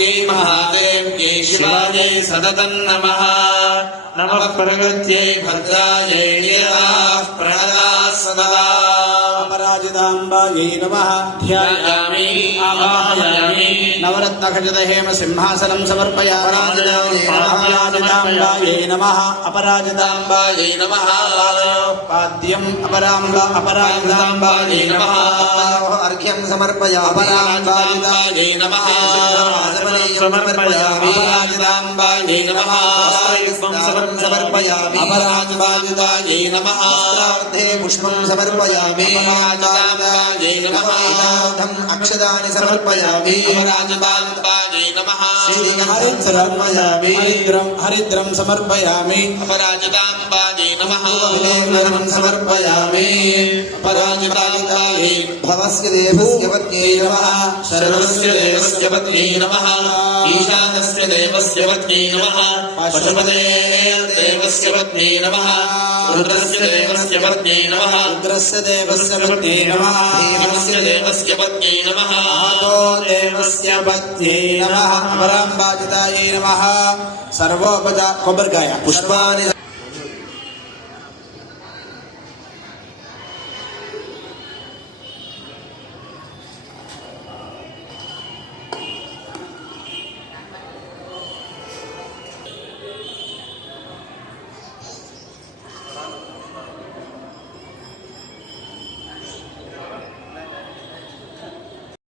देवी महादेव्यै शिवायै सततं नमः नमः प्रकृत्यै भद्रायै नियताः प्रणताः सदा अपराजिताम्बायै नमः ध्यायामि आवाहयामि नवरत्नखचितहेम सिंहासनं समर्पयामि अपराजिताम्बायै नमः अपराजिताम्बायै नमः पाद्यम् अपराजिताम्बायै नमः अर्घ्यं समर्पयामि अपराजिताम्बायै नमः समर्पयामि अपराजिताम्बायै नमः समर्पयामि अपराजिताम्बायै नमः पुष्पं समर्पयामि अपराजिताम्बायै नमः अक्षतानि समर्पयामि अपराजिताम्बायै नमः हरिद्रं समर्पयामि अपराजिताम्बायै नमः समर्पयामि अपराजिताम्बायै भवस्य देवस्य पत्न्यै नमः सर्वस्य देवस्य पत्न्यै नमः ईशानस्य देवस्य पत्न्यै नमः पशुपतेः देवस्य पत्न्यै नमः रुद्रस्य देवस्य पत्न्यै नमः रुद्रस्य देवस्य पत्न्यै नमः देवस्य देवस्य पत्न्यै नमः देवस्य पत्न्यै नमः अपराम्बाजितायै नमः सर्वोपजा कोबरकाय पुष्पाणि